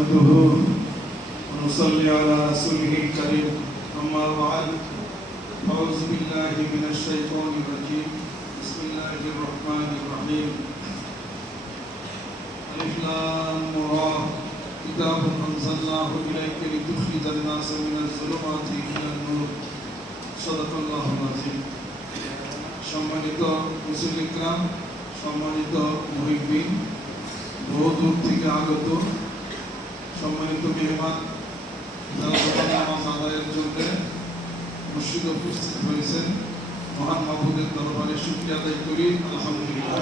نحمده ونصلي على رسوله الكريم أما بعد أعوذ بالله من الشيطان الرجيم بسم الله الرحمن الرحيم ألف لام را كتاب أنزلناه إليك لتخرج الناس من الظلمات إلى النور صدق الله العظيم সম্মানিত মুসলিম ইকরাম, সম্মানিত মুহিব্বিন, বহু দূর থেকে আগত সম্মানিত মেহমান যারা নামাজ আদায়ের জন্য মসজিদে উপস্থিত হয়েছেন, মহান মাহবুবের দরবারে শুকরিয়া আদায় করি। আলহামদুলিল্লাহ।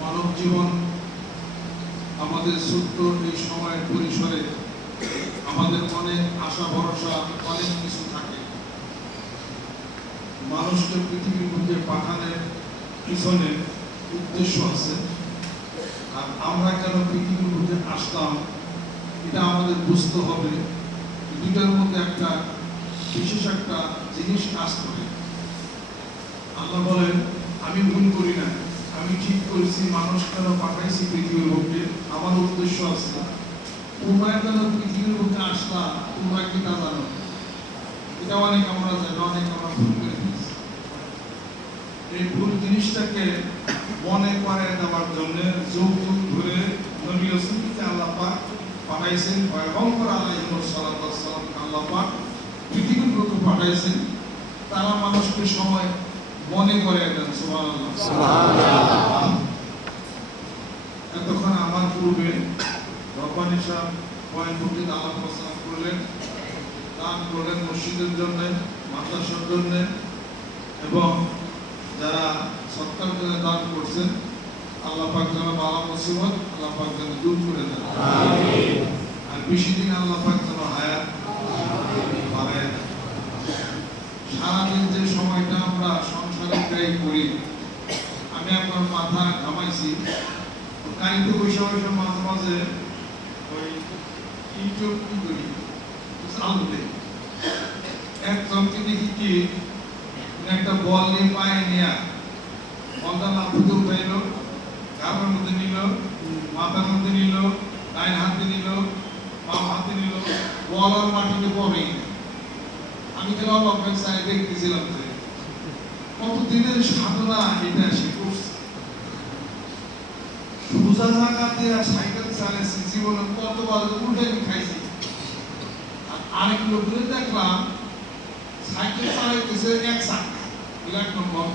মানব জীবন আমাদের ছোট্ট এই সময়ের পরিসরে আমাদের মনে আশা ভরসা অনেক কিছু থাকে। মানুষকে পৃথিবীর মধ্যে পাঠানোর পিছনে উদ্দেশ্য আছে, আর আমরা কেন পৃথিবীর মধ্যে আসলাম এটা আমাদের বুঝতে হবে। দুটার মধ্যে একটা বিশেষ একটা জিনিস কাজ করে। আল্লাহ বলেন, আমি ভুল করি না, আমি ঠিক করেছি। মানুষ কেন পাঠাইছি পৃথিবীর মধ্যে, আমার উদ্দেশ্য আছে না। তোমরা কেন পৃথিবীর মধ্যে আসলা, তোমরা কি তা জানো? এটা অনেক আমরা জানি, অনেক আমরা ভুল করে ফেলেছি। এই ভুল জিনিসটাকে মনে করে দেওয়ার জন্য যুগ যুগ ধরে নবী রাসূলকে আল্লাহ পাক পাঠাইছেন। পয়গম্বর আলাইহিস সালাতু ওয়াস সালাম আল্লাহ পাক পৃথিবীর মধ্যে পাঠাইছেন, তারা মানুষকে সময় মনে করে দেন। সুবহানাল্লাহ, সুবহানাল্লাহ। এতক্ষণ আমার পূর্বে রব্বানী সাহেব পয়েন্টে আলাপ প্রস্তাব করলেন, দান করলেন মসজিদের জন্য, মাদ্রাসার জন্য, এবং যারা সৎকার করে দান করছেন আল্লাহ পাক যেন বালা মুসিবত আল্লাহ পাক যেন দূর করে দেন, আমিন। আর বেশি দিন আল্লাহ পাক যেন হায়াত বাড়ায় দেন। সারাদিন যে সময়টা আমরা সংসারে ব্যয় করি, আমি আপনার মাথা ঘামাইছি গাড়িতে বসে বসে মাঝে মাঝে ওই ইউটিউব কি করি চালতে একজনকে দেখি কি একটা বল নিয়ে পায়ে নিয়ে বলটা লাফুতে উঠাইলো, গামের মধ্যে নিল, মাথার মধ্যে নিল, ডাইন হাতে নিল, বাম হাতে নিল, বল আর মাটিতে পড়েই। আমি কেন অবাক চাই দেখতেছিলাম যে কতদিনের সাধনা এটা সে করছে। সোজা জায়গাতে সাইকেল চালাইছি, জীবনে কতবার উল্টে খাইছি। আর আরেক লোকদের দেখলাম সাইকেল চালাইতেছে এক চাকা, এক নম্বর।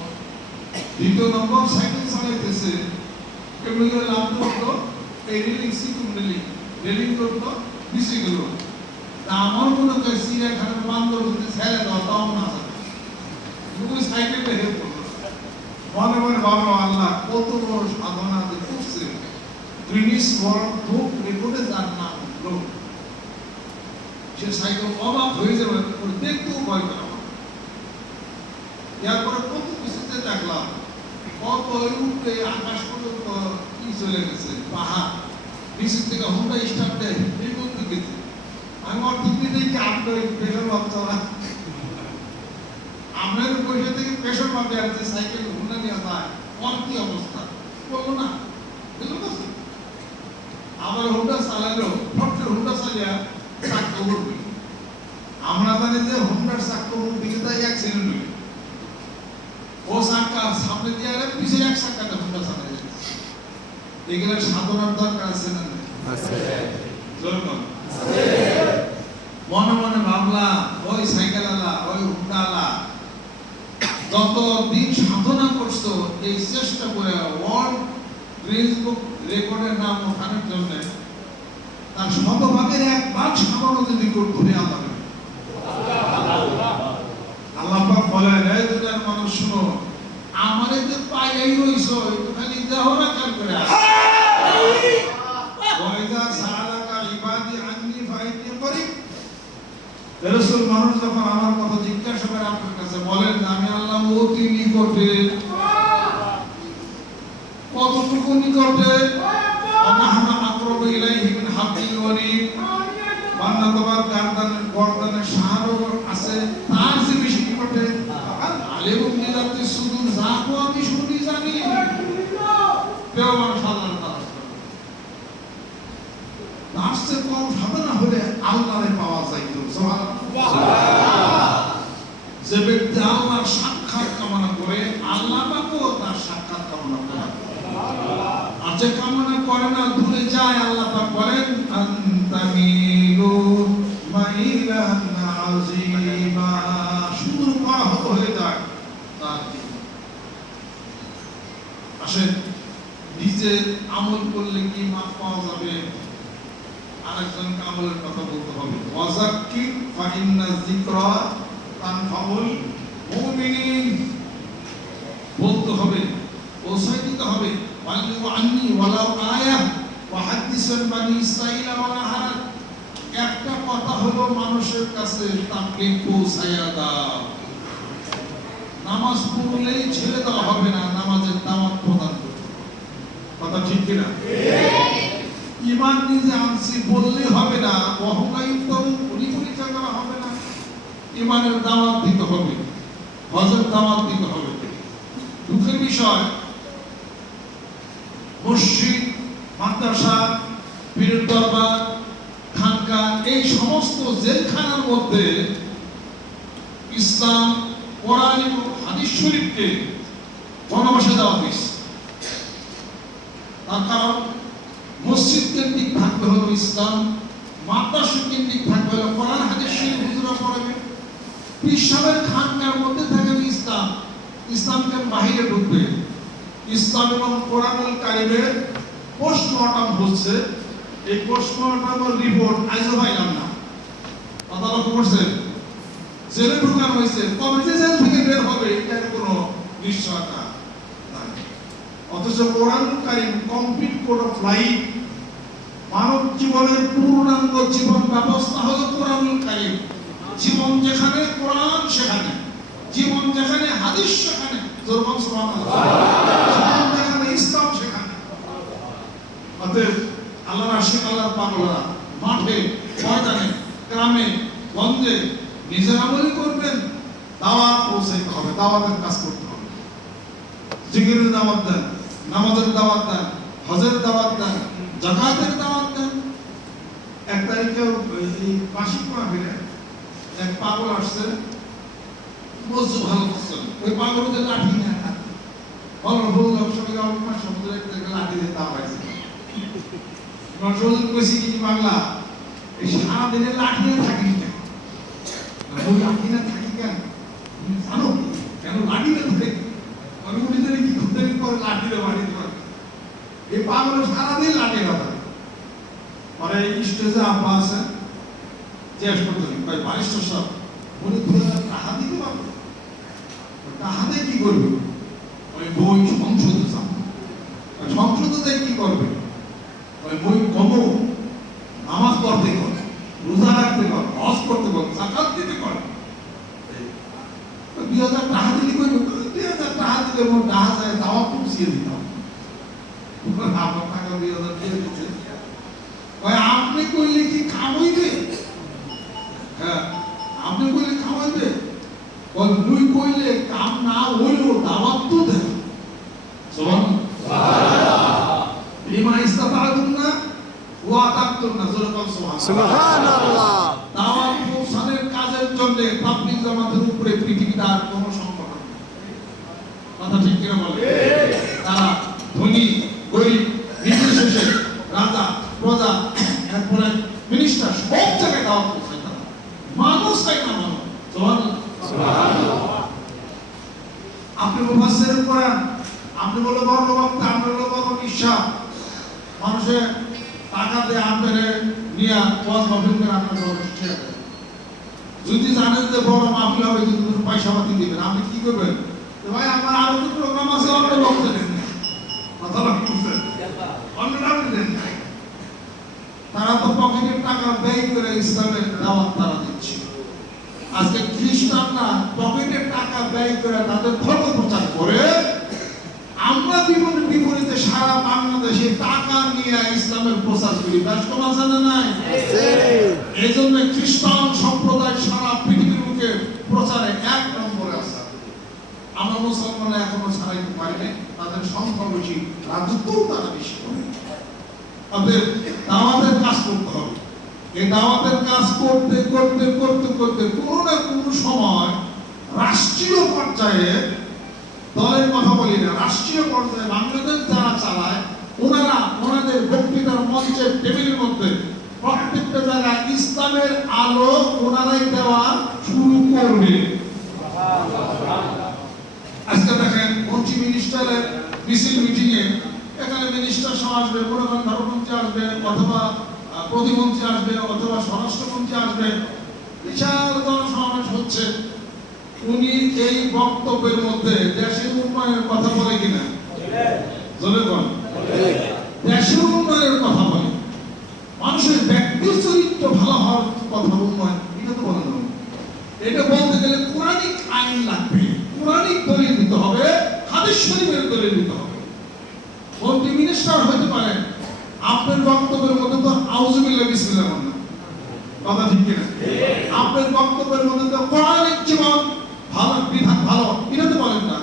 দ্বিতীয় নম্বর সাইকেল চালাইতেছে কেবল লাভ করতো, এই রেলিং সিকুম রেলিং করতো, মিশে গেল। তা আমার মনে হয় চিড়িয়াখানার বান্দর যদি ছেড়ে দাও তাও না যাবে, ওই সাইকেলটা হেল্প করলো। মনে মনে বাবা আল্লাহ কত বড় সাধনা করছে। গিনেস ওয়ার্ল্ড বুক রেকর্ডে যার নাম হলো, সে সাইকেল অবাক হয়ে যাবে, দেখতেও ভয় করে। এরপরে কত কিছুতে দেখলাম, কত উপরে আকাশ পর্যন্ত কি চলে গেছে, পাহাড় নিচের থেকে হোন্ডা স্টার্ট দেয় বিপদ গেছে। আমি অর্থনীতি দেখি আপনার প্রেশার বাচ্চারা আপনার পয়সা থেকে প্রেশার পাবে, আর যে সাইকেল হোন্ডা নিয়ে যায় ওর কি অবস্থা বললো না, বুঝলো তো? আবার হোন্ডা চালালো, ফটকে হোন্ডা চালিয়া চাক্কা উঠবে। আমরা জানি যে হোন্ডার চাক্কা উঠবে তাই অ্যাক্সিডেন্ট হইল। ও চাক্কা সামনে দিয়ে গেলে পিছিয়ে এক চাক্কাতে হোন্ডা চালাই যাচ্ছে। এগুলো সাধনার দরকার আছে না? মনে মনে ভাবলাম ওই সাইকেল আলা, ওই হোন্ডা আলা যত দিন সাধনা করছো এই চেষ্টা করে ওয়ার্ল্ড গিনেস বুক রেকর্ডের নাম ওঠানোর জন্য, তার শতভাগের এক ভাগ সাধনা যদি করতে হয় আল্লাহ পাক বলেন, এই দুনিয়ার মানুষ শুনো, আমারে যে পাইয়াই রইছো একটু খালি দেহ না কাল করে ওয়াইদা সালাকা ইবাদি আন্নি ফাইনি করিব। রাসূল মানুষ যখন আমার কথা জিজ্ঞাসা করে আপনার কাছে বলেন আমি আল্লাহ অতি নিকটে। কতটুকু নিকটে? আনাহা আকরাবু ইলাইহি মিন হাবলিল ওয়ারিদ। বান্দা তোমার গর্দানের সাহারও আছে, তার যে বেশি নিকটে। আলিমুন নিজাতি সুদূর, যা আমি শুনি জানি থাকতেও মানুষ আল্লাহর তালাশ করে। তার চেয়ে কম সাধনা হলে আল্লাহরে পাওয়া যাইত। যে ব্যক্তি আল্লাহর সাক্ষাৎ কামনা করে আল্লাহ পাকও তার সাক্ষাৎ কামনা করে। আর যে কামনা করে না দূরে যায়, আল্লাহ পাক বলেন আনতামিলু মাইলান আযীমা, সুদূর পরাহত হয়ে যায় তার। আসেন, নিজে আমল করলে কি মাপ পাওয়া যাবে? আরেকজনকে আমলের কথা বলতে হবে। ওয়াযাক্কির ফাইন্না যিকরা তানফাউল মুমিনিন, বলতে হবে, ওসাই দিতে হবে। ওয়ালিউ আন্নি ওয়ালাউ আয়া ওয়া হাদিসুন বানি ইসরাঈল ওয়ালা হারাজ, একটা কথা হলো মানুষের কাছে তাবলীগ পৌঁছায়া দাও। নামাজ পড়লেই ছেড়ে দেওয়া হবে না, নামাজের দাওয়াত প্রদান করতে হবে। কথা ঠিক কিনা? ঈমান নিজে আনছি বললেই হবে না, ওয়াহুমাইতুম পরিচয় করা হবে না। ঈমানের দাওয়াত দিতে হবে, হজের দাওয়াত দিতে হবে। দুঃখের বিষয়, মসজিদ, মাদ্রাসা, পীরের দরবার, খানকা, এই সমস্ত জেলখানার মধ্যে ইসলাম, কোরআন এবং হাদিস শরীফকে বনবাসে দেওয়া হয়েছে। তার কারণ মসজিদ কেন্দ্রিক থাকতে হলো ইসলাম, মাদ্রাসা কেন্দ্রিক থাকতে হলো কোরআন হাদিস শরীফ হুজুরা পড়াবে। পিসাবের খানকার মধ্যে থাকবে ইসলাম, ইসলামকে বাহিরে ঢুকবে। ইসলাম এবং কোরআনুল কারীমের পোস্টমর্টম হচ্ছে, এই পোস্টমর্টমের রিপোর্ট আজও পাইলাম না। কথা লক্ষ্য করছেন? জেলে ঢুকানো হয়েছে, কবে যে জেল থেকে বের হবে এটার কোনো নিশ্চয়তা নাই। অথচ কোরআনুল কারীম কমপ্লিট কোড অফ লাইফ, মানব জীবনের পূর্ণাঙ্গ জীবন ব্যবস্থা হলো কোরআনুল কারীম। জীবন যেখানে কোরআন সেখানে, জীবন যেখানে হাদিস সেখানে, জোরবান সুবহানাল্লাহ, জীবন যেখানে ইসলাম সেখানে। অতএব আল্লাহর আশিক, আল্লাহর পাগলরা মাঠে, ময়দানে, গ্রামে, গঞ্জে নিজের আমলই করবেন, দাওয়াত পৌঁছাইতে হবে, দাওয়াতের কাজ করতে হবে। জিকিরের দাওয়াত দেন, নামাজের দাওয়াত দেন, হজের দাওয়াত দেন, যাকাতের দাওয়াত দেন। এক তারিখে এই মাসিক মাহফিলে এক পাগল আসছে, বলছে ভালো করছেন, ওই পাগলদের লাঠি নিয়ে থাকতে ভালো ভুল সবাই অল্পমাস সমুদ্রে লাঠি দিয়ে তা পাইছে। নজরুল কইছি কি বাংলা, এই সারাদিনে লাঠি নিয়ে থাকি না, ওই লাঠি না থাকি কেন জানো? কেন লাঠি না থাকে? আমি উনি জানি কি করতে করে লাঠি দিয়ে বাড়ি দেওয়া। এই পাগল সারাদিন লাঠি কথা। পরে স্টেজে আব্বা আছে, জিজ্ঞেস করতেন, ভাই বারিস্টার সাহেব উনি 2000 টাকা দিতে পারবে? টাকা দিয়ে কি করবে? ওই বই সংসদে যাবো। সংসদে কি করবে? ওই বই কম, নামাজ পড়তে কর, রোজা রাখতে কর, হজ করতে কর, যাকাত দিতে কর। 2000 টাকা দিলে করবে? 2000 টাকা দিলে মোট টাকা যায় দাওয়া পৌঁছিয়ে দিতাম। আপনার টাকা 2000 দিয়ে দিচ্ছে, আপনি করলে কি খাওয়াইবে? হ্যাঁ, আপনি করলে খাওয়াইবে। মুই কইলে কাম না হইলো দাওয়াত তো দেন। সুবহানাল্লাহ, লিমা ইসতাতাতুম না ওয়া তাকতুম না, সুবহানাল্লাহ। দাওয়াত পৌঁছানোর কাজের জন্য তাবলীগ জামাতের উপরে পৃথিবীতে আর কোনো সংকট নেই। কথা ঠিক কিনা বলে? তারা ধনী গরিব নির্বিশেষে, রাজা প্রজা, এরপরে মিনিস্টার, সব জায়গায় দাওয়াত পৌঁছায় তারা। মানুষ চাই না মানুষ। সুবহানাল্লাহ। আপনি মুফাসসির করেন, আপনি বলে বড় বক্তা, আপনি বলে বড় বিশ্বাস, মানুষের টাকা দিয়ে আপনারে নিয়ে ওয়াজ মাহফিল করে আপনার বড় ঠিক আছে। যদি জানেন যে বড় মাহফিল হবে, যদি পয়সা পাতি দিবেন, আপনি কি করবেন? ভাই আমার আরো তো প্রোগ্রাম আছে, অন্য বক্তা দেন না। কথা বলছেন, অন্য নাম দেন না। তারা তো পকেটের টাকা ব্যয় করে ইসলামের দাওয়াত তারা দিচ্ছে। আজকে খ্রিস্টানরা পকেটের টাকা ব্যয় করে তাদের ধর্ম প্রচার করে, আমরা বিপরীতে সারা বাংলাদেশে টাকা নিয়ে ইসলামের প্রচার করি। ব্যস্ত আছে না নাই? এই জন্য খ্রিস্টান সম্প্রদায় সারা পৃথিবীর মুখে প্রচারে 1 নম্বরে আছে। আমরা মুসলমানরা এখনো ছাড়াইতে পারি না। তাদের সংখ্যা বেশি, রাজত্বও তারা বেশি করে। তাদের দাওয়াতের কাজ করতে হবে। এই দাওয়াতের কাজ করতে করতে করতে করতে কোনো না কোনো সময় রাষ্ট্রীয় পর্যায়ে, দলের কথা বলি না, রাষ্ট্রীয় পর্যায়ে বাংলাদেশ যারা চালায় ওনারা ওনাদের বক্তৃতার মঞ্চের টেবিলের মধ্যে প্রত্যেকটা জায়গায় ইসলামের আলো ওনারাই দেওয়া শুরু করবে। আজকে দেখেন মন্ত্রী মিনিস্টারের মিছিল মিটিং এ এখানে মিনিস্টার সহ আসবে, প্রধান ধর্মমন্ত্রী আসবে, অথবা প্রতিমন্ত্রী আসবে, অথবা স্বরাষ্ট্রমন্ত্রী আসবে, বিশাল জনসমাবেশ হচ্ছে। উনি এই বক্তব্যের মধ্যে দেশের উন্নয়নের কথা বলে কিনা? জোরে বল। দেশের উন্নয়নের কথা বলে, মানুষের ব্যক্তির চরিত্র ভালো হওয়ার কথা উন্নয়ন, এটা তো বলে না। এটা বলতে গেলে কোরআনিক আইন লাগবে, কোরআনিক দলিল দিতে হবে, হাদিস শরীফের দলিল দিতে হবে। মন্ত্রী মিনিস্টার হইতে পারে, আপনার বক্তব্যের মধ্যে তো আউযুবিল্লাহ বিসমিল্লাহ বলেন না, কথা ঠিক কিনা? আপনার বক্তব্যের মধ্যে তো কোরআনিক জীবন ভালো, বিধান ভালো, এটা তো বলেন না।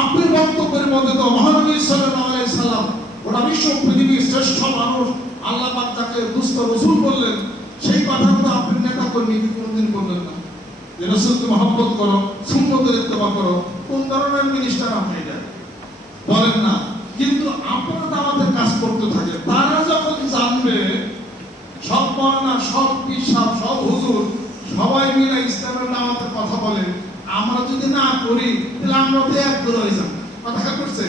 আপনার বক্তব্যের মধ্যে তো মহানবী সাল্লাল্লাহু আলাইহি সাল্লাম গোটা বিশ্ব পৃথিবীর শ্রেষ্ঠ মানুষ, আল্লাহ পাক তাকে দুস্থ রাসূল বললেন, সেই কথা তো আপনি নেতা কর্মী কোনদিন বললেন না যে রাসূলকে মহব্বত করো, সুন্নতের ইত্তেবা করো। কোন ধরনের মিনিস্টার আপনি এটা বলেন না? কিন্তু আপনারা দাওয়াতের কাজ করতে থাকে, তারা যখন জানবে সব মাওলানা, সব পীর সাহেব, সব হুজুর সবাই মিলে ইসলামের দাওয়াতের কথা বলে, আমরা যদি না করি তাহলে আমরা তো এক দূর হয়ে যাব। কথা করছে,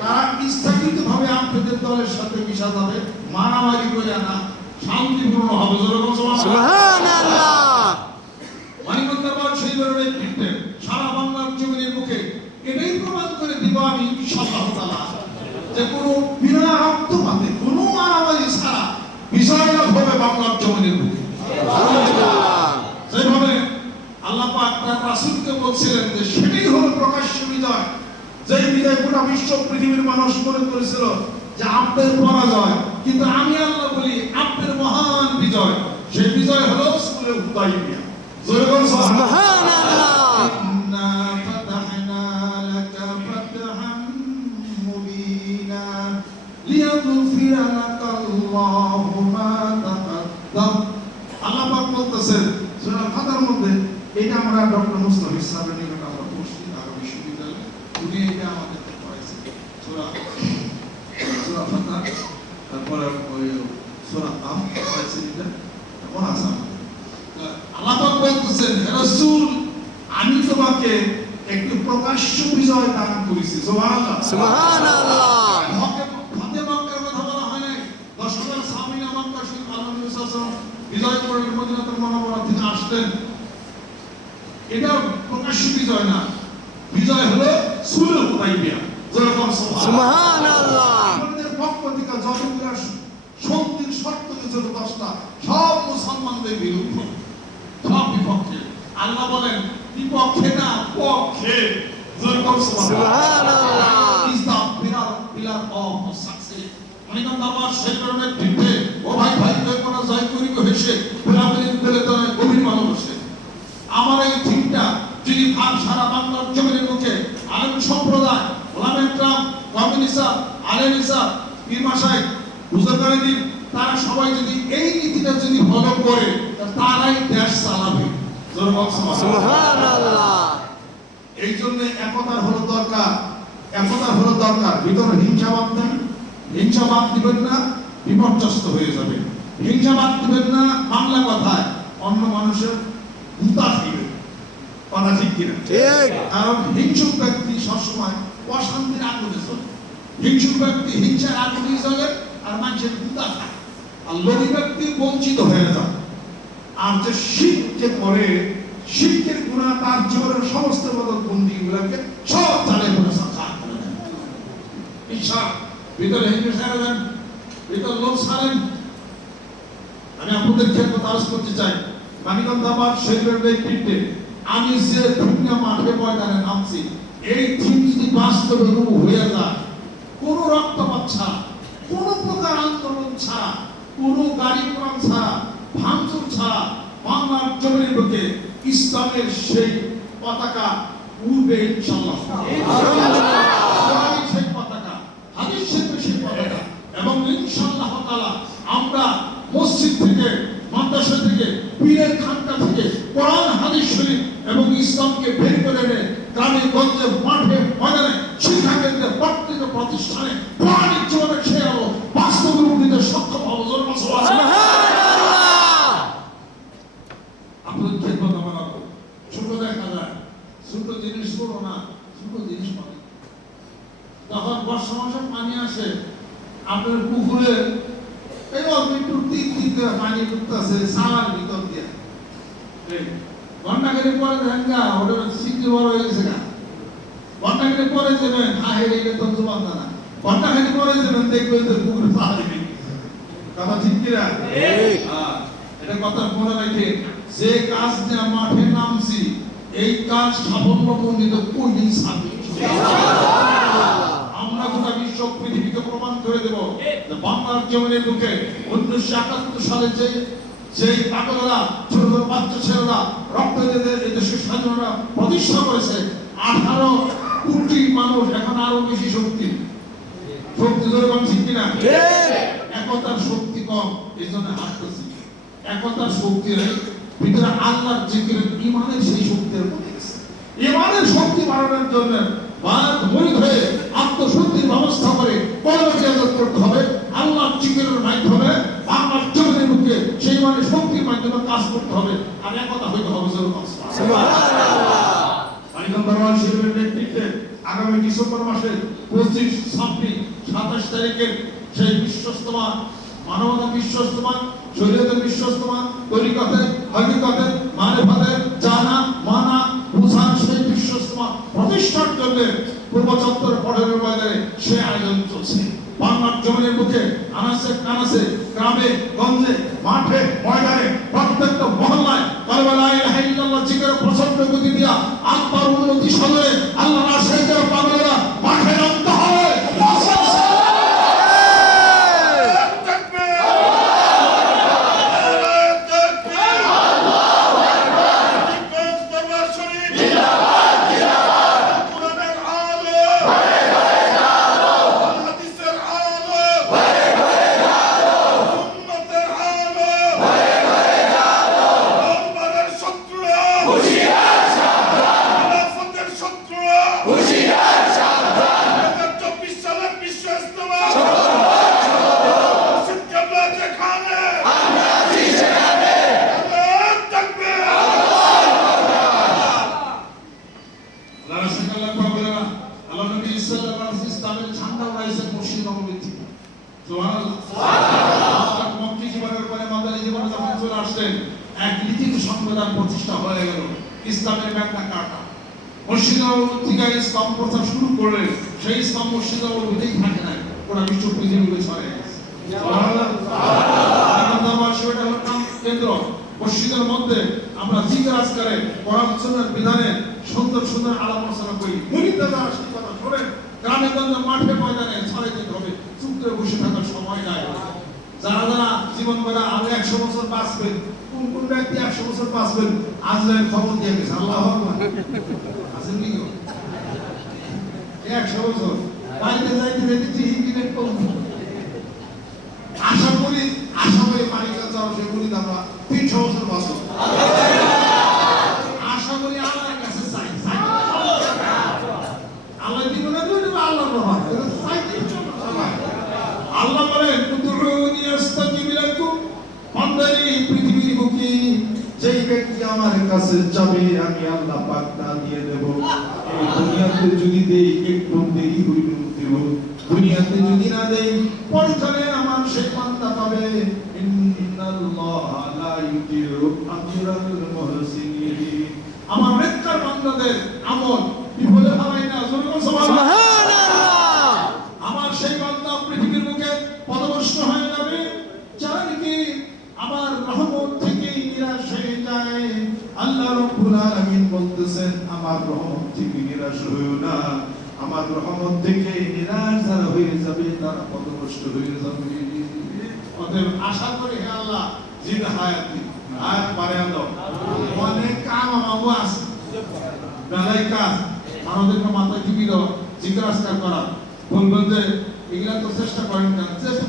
তারা ইচ্ছাকৃত ভাবে আপনাদের দলের সাথে মিশা যাবে, মারামারি করে না, শান্তিপূর্ণ হবে। সুবহানাল্লাহ। মানিকগঞ্জের শহীদের নেতৃত্বে সারা বাংলার জমিনের মুখে এটাই প্রমাণ করে দিব আমি ইনশাআল্লাহ তাআলা যে কোনো বিনা রক্তপাতে, কোনো মারামারি ছাড়া বিজয় লাভ হবে বাংলার জমিনের মুখে। আলহামদুলিল্লাহ। যেভাবে আল্লাহ পাক তার রাসূলকে বলছিলেন যে সেটাই হলো প্রকাশ্য বিজয়, যেই বিজয় গোটা বিশ্ব পৃথিবীর মানুষ মনে করেছিল যে আপনার পরাজয়, কিন্তু আমি আল্লাহ বলি আপনার মহান বিজয়। সেই বিজয় হলো সুরে হুদাইবিয়া। জোরে বলুন সুবহানাল্লাহ। ইন্না ফাতাহনা লাকা ফাতহাম মুবিনা লিয়াগফিরা লাকাল্লাহু মা তাকাদ্দাম। আল্লাহ পাক বলতেছেন সূরা ফাতহার মধ্যে, এটা আমরা ডক্টর মুস্তাফিজ সাহেবের নিকট আমরা পড়ছি ঢাকা বিশ্ববিদ্যালয়ে, উনি এটা আমাদের পড়াইছেন। সূরা ফাতহা, তারপরে ওই সূরা কাফ পড়াইছেন, এটা মনে আছে। আল্লাহ পাক বলতেছেন, হে রাসূল, আমি তোমাকে একটি প্রকাশ্য বিজয় দান করেছি। সুবহানাল্লাহ, সুবহানাল্লাহ। ফাতে মক্কার কথা বলা হয় নাই, 10,000 সাহাবী মক্কা শরীফ আল্লাহ নবী সাল্লাল্লাহু আলাইহি ওয়াসাল্লাম বিজয় করে মদিনাতুল মুনাওয়ারা থেকে আসলেন, এটা প্রকাশ্য বিজয় না, বিজয় হলো সুরে হুদাইবিয়া। যেরকম সুবহানাল্লাহ। আমাদের পক্ষ থেকে যতগুলো সন্ধির শর্ত ছিল 10টা, সব মুসলমানদের বিরুদ্ধে, সব বিপক্ষে। আল্লাহ বলেন বিপক্ষে না, পক্ষে। যেরকম সুবহানাল্লাহ। Is the pillar of success. Manikganj আমার শেখের নেতৃত্বে ও ভাই ভাই কোনা জয় করিব হেসে গোলাপের বেলে তলায় গভীর ভালোবাসে। আমার এই থিমটা যদি সারা বাংলার জমিনের মুখে আলেম সম্প্রদায়, ওলামা ইকরাম, কমিউনিসা, আলেমিসা, পীর মাশায়েখ, বুজুর্গানে দিন, তারা সবাই যদি এই নীতিটা যদি ফলো করে তারাই দেশ চালাবে। সুবহানাল্লাহ। এই জন্য একতার হলো দরকার, একতার হলো দরকার। ভিতরে হিংসাবাদ নেই, হিংসাবাদ দিবেন না, বিপর্যস্ত হয়ে যাবে। হিংসাবাদ দিবেন না বাংলা কথায়, অন্য মানুষের হুতা দিবেন। কথা ঠিক কিনা? ঠিক। কারণ হিংসুক ব্যক্তি সবসময় অশান্তির আগুনে চলে, হিংসুক ব্যক্তি হিংসার আগুনে চলে, আর মানুষের হুতা খায়, আর লোভী ব্যক্তি বঞ্চিত হয়ে যায়। আর যে শিখ যে করে, শিখের গুণা তার জীবনের সমস্ত বদল বন্দি গুলাকে সব চালে করে সাক্ষাৎ করে দেন। ঈশা ভিতরে হিংসা ছাড়েন, ভিতরে লোভ ছাড়েন। আমি আপনাদের ক্ষেত্রে তাজ করতে চাই, মানিকগঞ্জ আমার শহীদের নেতৃত্বে আমি যে দুনিয়া মাঠে ময়দানে নামছি, এই থিম যদি বাস্তবে রূপ হয়ে যায়, কোনো রক্তপাত ছাড়া, কোনো প্রকার আন্দোলন ছাড়া, কোনো গাড়ি পোড়ান ছাড়া, ভাঙচুর ছাড়া বাংলার জমির বুকে ইসলামের সেই পতাকা উড়বে ইনশাআল্লাহ। সেই কথাটা। এবং ইনশাআল্লাহ তাআলা আমরা মসজিদ থেকে, মাদ্রাসা থেকে, পীরের খানকা থেকে কোরআন হাদিস শরীফ এবং ইসলামকে বের করে এনে গ্রামে গঞ্জে মাঠে ময়দানে শিক্ষা কেন্দ্রে প্রত্যেক প্রতিষ্ঠানে প্রাণিক জীবনে সে আলো বাস্তব রূপ দিতে সক্ষম হবো। আপনাদের খেদমত আমরা রাখবো। ছোট দেখা যায়, ছোট জিনিস বড় না, ছোট জিনিস মানে তখন বর্ষা মাসে পানি আসে আপনার পুকুরে এই অল্প একটু তিন করে পানি ঢুকতেছে সালার ভিতর দিয়ে ঘন্টাখানি পরে দেখা ওটা সিদ্ধি বড় হয়ে গেছে গা। ঘন্টাখানি পরে যাবেন হাহের এটা তো জবান না, ঘন্টাখানি পরে যাবেন দেখবেন যে পুকুরে পাহাড়ি কথা ঠিক কিনা? এটা কথা মনে রাখে, যে কাজ নিয়ে মাঠে নামছি এই কাজ সাফল্যমণ্ডিত কোন দিন সাথে আমরা গোটা বিশ্ব পৃথিবীকে প্রমাণ করে দেব যে বাংলার জমিনের বুকে 1971 সালে যেই পাগলরা ছোট ছোট বাচ্চা ছেলেরা রক্ত দিয়ে এই দেশের স্বাধীনতা প্রতিষ্ঠা করেছে, 18 কোটি মানুষ এখন আরো বেশি শক্তি ধরে ঠিক কিনা? একতার শক্তি কম, এই জন্য হাঁটতেছি। একতার শক্তি ভিতরে আল্লাহর জিকির ইমানের সেই শক্তির মধ্যে আছে। ইমানের শক্তি বাড়ানোর জন্য মরিদ হয়ে আত্মশুদ্ধির ব্যবস্থা করে কলমকে আজাদ করতে হবে। আল্লাহর জিকিরের মাধ্যমে বাংলার জমিনের বুকে সেই ইমানের শক্তির মাধ্যমে কাজ করতে হবে। আর একতা হইতে হবে। আগামী ডিসেম্বর মাসে 25, 26, 27 তারিখের সেই বিশ্বস্তমা মানবতা বিশ্বস্তমা শরীয়তের বিশ্বস্তমা তরিকতে হকিকতে মারিফাতে জানা মানা বুঝার সেই বিশ্বস্তমা প্রতিষ্ঠার জন্য পূর্ব চত্বর পটের ময়দানে সে আয়োজন চলছে। বাংলার জমিনের বুকে আনাসে কানাসে গ্রামে গঞ্জে মাঠে ময়দানে প্রত্যেকটা মহল্লায় কালিমা লা ইলাহা ইল্লাল্লাহ জিকির প্রচন্ড গতি দিয়া আত্মার উন্নতি সাধনে আল্লাহর আশীর্বাদে পাগলেরা মাঠে নামতে হবে। এক লিখিত সংবিধান প্রতিষ্ঠা হয়ে গেল। ইসলামের ব্যাখ্যা কাটা মসজিদ থেকে ইসলাম প্রচার শুরু করলেন। সেই ইসলাম মসজিদ নববীতেই থাকে না, ওরা বিশ্ব পৃথিবীতে ছড়িয়ে গেছে। কেন্দ্র মসজিদের মধ্যে আমরা জিকির আজকারে কোরআন সুন্নাহর বিধানে সুন্দর সুন্দর আলাপ আলোচনা করি। মুরিদরা সেই কথা শোনেন, গ্রামে গঞ্জে মাঠে ময়দানে ছড়িয়ে দিতে হবে। চুপ করে বসে থাকার সময় নাই। যারা যারা জীবন করে আরো 100 বছর বাঁচবেন, কোন কোন ব্যক্তি 100 বছর বাঁচবেন আজরাইল খবর দিয়ে গেছে। আল্লাহু আকবার। আছেন কি 100 বছর বাইরে যাইতে যাইতে হিন্দিনেট করব। আশা করি মালিকা যাও সে বলি আমরা 300 বছর বাঁচব। আশা করি আল্লাহর কাছে চাই আল্লাহ দিব না তো আল্লাহর রহমত চাইতে সবাই। আল্লাহ বলেন উদুরুনি আস্তাজিব লাকুম, বান্দারে পৃথিবীর বুকে যেই ব্যক্তি আমার কাছে যাবে আমি আল্লাহ পাক তা দিয়ে দেব। এই দুনিয়াতে যদি দেই একটু দেরি হইল দেব, দুনিয়াতে যদি না দেই পরকালে আমার সেই বান্দা পাবে। ইন্নাল্লাহা লা ইউদিউ আজরাল মুহসিনিন। আমার নেককার বান্দাদের আমল বিফলে হারায় না। সুবহানাল্লাহ। আমার সেই বান্দা পৃথিবীর বুকে পদভ্রষ্ট হয়ে যাবে, যার কি আমার রহমত থেকে নিরাশ হয়ে যায়। আল্লাহ রাব্বুল আলামিন বলতেছেন আমার রহমত থেকে নিরাশ হইও না। আমার রহমত থেকে নিরাশ যারা হয়ে যাবে তারা পদভ্রষ্ট হয়ে যাবে। অতএব আশা করি হে আল্লাহ জিদ হায়াতি আর পারে আলো অনেক কাম আমাগো আছে। বেলায় কাজ আমাদেরকে মাথায় টিপি দেওয়া, জিজ্ঞাসা করা, বলবেন যে এগুলা তো চেষ্টা করেন না, চেষ্টা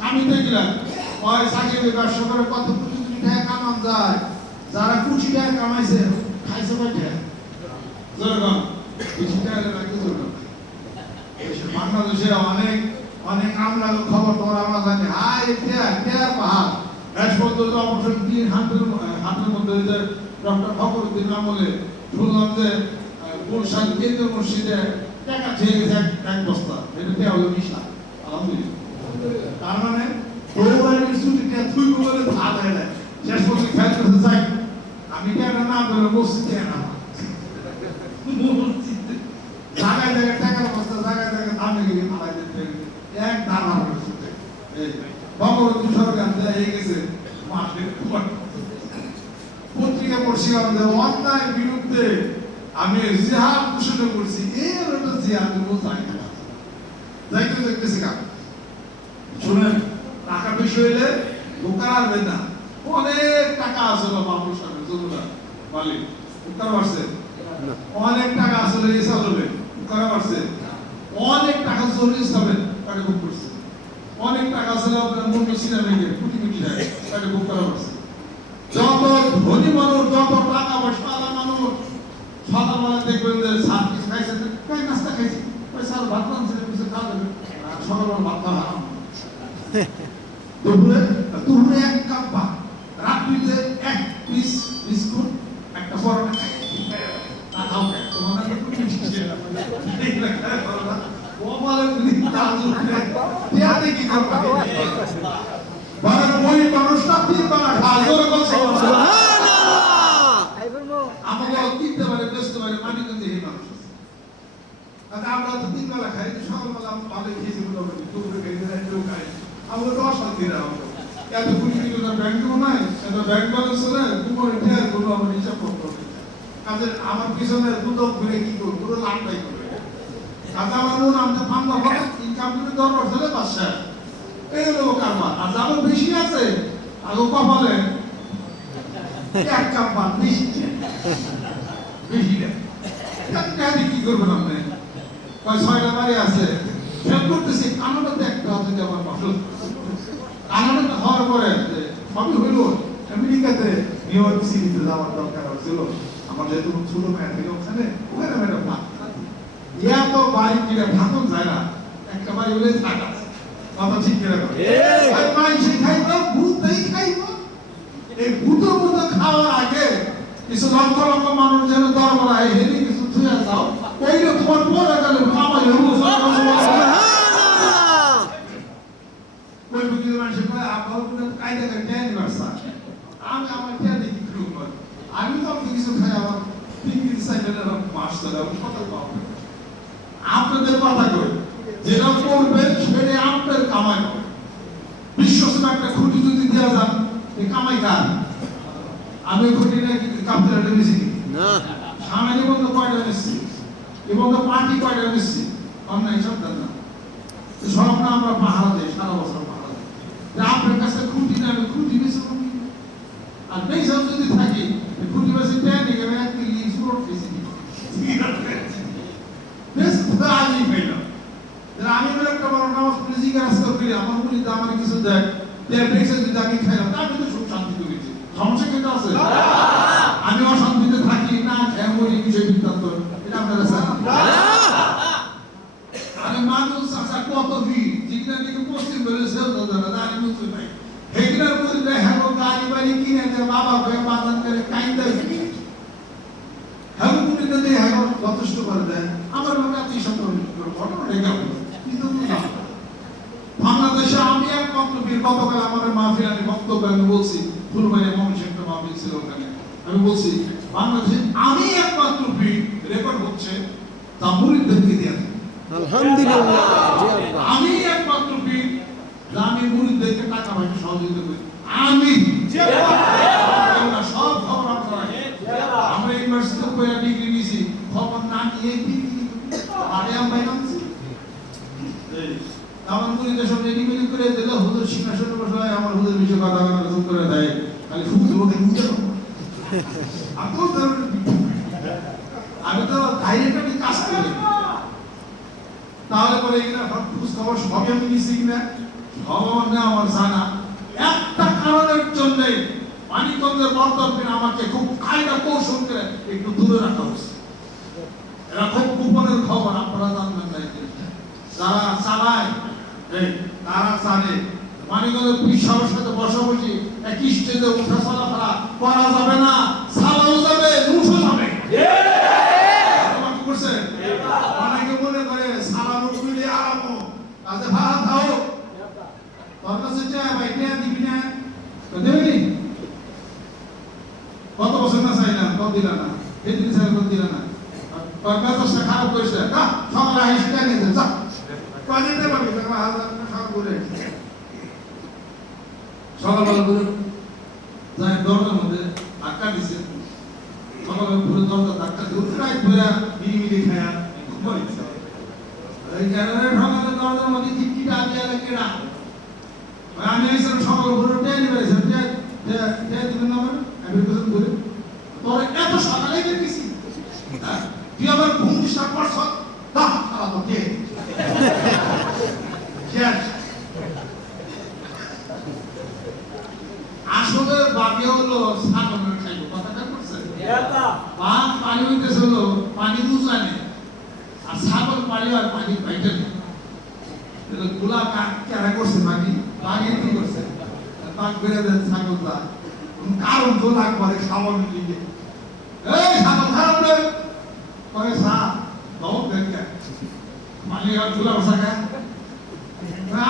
কামিতে গেলেন ওই চাকরি ব্যবসা করে কত কোটি কোটি টাকা কামান যায়, যারা কোটি টাকা কামাইছে খাইছে কয়টা জনগণ বেশি টাকা লাগে জনগণ। বাংলাদেশে অনেক অনেক আমলার খবর তোমরা আমরা জানি, হাই টেয়ার পাহাড় রাজপথ অপারেশন 3 হাতের মধ্যে ডক্টর ফখরুদ্দিন আমলে শুনলাম যে গুলশান কেন্দ্রীয় মসজিদে টাকা খেয়ে গেছে এক বস্তা, এটা দেওয়া হলো 20 লাখ। আলহামদুলিল্লাহ। তার মানে দৌড়ানির ছুটিটা তুই বলে ভাত হয় না, শেষ পর্যন্ত খেয়াল করতে চাই আমি কেন না বলে মসজিদে না জায়গায় জায়গায় টাকার বস্তা, জায়গায় জায়গায় দামে গিয়ে মালাই দিতে এক দাম আমার ছুটে ফখরুদ্দিন সরকার হয়ে গেছে পত্রিকা পড়ছিলাম যে অন্যায়ের বিরুদ্ধে আমি জিহাদ ঘোষণা করছি, এর একটা জিহাদ বোঝায় না যাইতে দেখতেছি কাম শুনেন। টাকা বেশি হইলে দোকান আসবে না, অনেক টাকা আসলে বাবুর সামনে জরুরা মালিক দোকান বাড়ছে, অনেক টাকা আসলে এসা হবে দোকান বাড়ছে, অনেক টাকা জরুরি হিসাবে তাকে বুক করছে, অনেক টাকা আসলে আপনার মুন্ডি সিনেমা গিয়ে কোটি কোটি টাকা তাকে বুক করা পারছে। যত ধনী মানুষ, যত টাকা পয়সা মানুষ সকালবেলা দেখবেন যে সার কিছু খাইছে, কই নাস্তা খাইছে, কই সার ভাত রাঁধছে, কিছু খাওয়া যাবে, সকালবেলা ভাত খাওয়া দুপুরে 1 কাপ ভাত, রাত্রিতে 1 পিস বিস্কুট, একটা পরোটা খাই, তা খাও খাই তোমাদের ও বলে কি করবে ওই মানুষটা 3 বেলা খায় আমাকে কিনতে পারে, বেচতে পারে, মানিকগঞ্জে এই মানুষ আছে। আমরা তো 3 বেলা খাই, সকালবেলা আমরা ভালো খেয়েছি, মোটামুটি দুপুরে খেয়েছি, রাত্রেও খাই, আমরা তো অশান্তি না। এত কোটি কোটি টাকা ব্যাংকেও নাই, এত ব্যাংক ব্যালেন্স নেই, কুমার ঠেয়ার কোনো আমার হিসাব করতে হবে। কাজে আমার পিছনে দুদক ঘুরে কি করবো, পুরো লাভটাই করবে। কাজে আমার মনে আমাদের বাংলা হবে ইনকাম করে দরবার ধরে বাসা এই হলো কারবার। আর আমার বেশি আছে আগে কপালে 1 কাপ ভাত বেশি বেশি দেয়, কি করবেন আপনি? 6টা বাড়ি আছে ফেল করতেছি, কানাডাতে একটা হচ্ছে যে আমার বাসল, কানাডাতে হওয়ার পরে সবই হইল। আমেরিকাতে নিউ ইয়র্ক সিটিতে যাওয়ার দরকার ছিল আমার, যেহেতু ছোট মেয়ে থেকে ওখানে ওখানে ম্যাডাম ভাত এত বাড়ি কিনে থাকুন যায় না, একটা বাড়ি হলে থাকা কথা ঠিক কিনা মানুষে খাইব, ভূতেই খাইব। এই ভূতের মতো খাওয়ার আগে কিছু লক্ষ লক্ষ মানুষ যেন দরবার আয় হেরি কিছু ছুঁয়ে যাও, ওইটা তোমার পরে গেলে কামাই হবো। আমি আমার খেয়াল দেখি আমি তো কিছু খাই আমার 3 দিন সাইকেলের মাস চলে সকাল পাবো। আপনাদের কথা কই যেটা করবেন সেটা আপনার কামাই হবে। বিশ্বসেবা একটা খুঁটি যদি দেওয়া যান এই কামাই কার? আমি খুঁটি না কাপড় এনেছি না, সামনে বন্ধ কয়টা এনেছি এবং পার্টি কয়টা এনেছি অন্য হিসাব দেন না, সব না আমরা পাহারা দেই, সারা বছর পাহারা দেই। আপনার কাছে খুঁটি না, আমি খুঁটি বেশি আর বেশি যদি থাকি খুঁটি বেশি প্যান নিয়ে গেলে এক কেজি সুরট বেশি আমি পাইলাম। আমি একটা বড় নামাজ পড়ে জিজ্ঞাসা করি আমার বলি আমার কিছু দেখ বেশি যদি আমি খাইলাম আমি তো সুখ শান্তি করেছি, সমস্যা কিন্তু আছে। আমি অশান্তিতে থাকি না, খেয়ে বলি বিষয় বৃত্তান্ত, এটা আপনারা জানেন। আমি মানুষ আসা কত ভিড় যেখানে দিকে পশ্চিম বলে সেলতে যাবে আমি বুঝতে পাই হেগনার বলবে হ্যাঁ গাড়ি বাড়ি কিনে দেয় বাবা হয়ে বাজার করে কাইন্দা হ্যাঁ পুলিশে দিয়ে হ্যাঁ যথেষ্ট করে দেয়। আমার মনে হয় এই সব ঘটনা রেখা কিন্তু বাংলাদেশে আমি একমাত্র বীর। গতকাল আমাদের মাহফিল আমি বক্তব্য আমি বলছি, ফুলবাড়িয়া মমসে একটা মাহফিল ছিল ওখানে, আমি বলছি বাংলাদেশে আমি একমাত্র বীর, রেকর্ড হচ্ছে তা মুরিদদেরকে দিয়ে আলহামদুলিল্লাহ। আমি একমাত্র বীর আমি মুরিদদেরকে টাকা পয়সা সহযোগিতা করি। আমি সব খবর আপনারা আমরা ইউনিভার্সিটিতে পড়া ডিগ্রি নিয়েছি, খবর না নিয়ে আরে আমি পাইলামছি আমার মুরিদের সব রেডিমেডি করে দিল, হুজুর সিংহাসনে বসে আমার হুজুর বিষয়ে কথা আলোচনা করে দেয়, খালি হুজুর ওকে বুঝে আমি তো ডাইরেক্ট আমি কাজ করি, তাহলে আমার এইগুলা খোঁজ খবর সবই আমি নিছি কিনা সব আমার জানা। একটা কারণের জন্য মানিকগঞ্জের বর্তমান আমাকে খুব কায়দা কৌশল করে একটু দূরে রাখা হয়েছে। এরা খুব গোপনের খবর, আপনারা জানবেন না। যারা চালায় তারা জানে মানিকগঞ্জের পুলিশ সবার সাথে বসাবসি একই স্টেজে উঠা চলাফেরা করা যাবে না, চালাও যাবে, উঠো যাবে। করছে অনেকে মনে করে সালানো খুলে আরামো কাজে ভাড়া দাও, তোর কাছে চাই ভাই কে দিবি না তো দেবি। কত বছর না চাই না কত দিলা না, এদিন চাই কত দিলা না, তোর কাজটা খারাপ করেছে না, সকালে হাসি টাকা নিয়ে যা কয় দিতে পারবি, তোর হাজার খারাপ করে সকালবেলা করে যাই দরজার মধ্যে ধাক্কা দিছে, সকালে পুরো দরজা ধাক্কা দিয়ে প্রায় পুরা মিলিমিলি খায়া ঘুমাই দিছে। এই কারণে সকালে দরজার মধ্যে টিকিটা দিয়ে কেডা আমি এসে সকালে পুরো টেনে বেরিয়েছে দিবেন না আমার আমি বুঝুন করে তোর এত সকালে গেছি তুই আবার ঘুম ডিস্টার্ব করছ না খারাপ কে আসলে বাকি হলো ছাগলের খাইব কথাটা করছে পানি হইতেছে হলো পানি উজানে আর ছাগল পানি আর পানি বাইটে গুলা কেরা করছে বাকি বাকি কি করছে পাক বেড়ে দেন ছাগলটা কারণ তো লাগ করে খাওয়ার লিগে এই ছাগল খারাপ রে কয়ে সা দাও দেখে মালিক আর গুলা বসাকা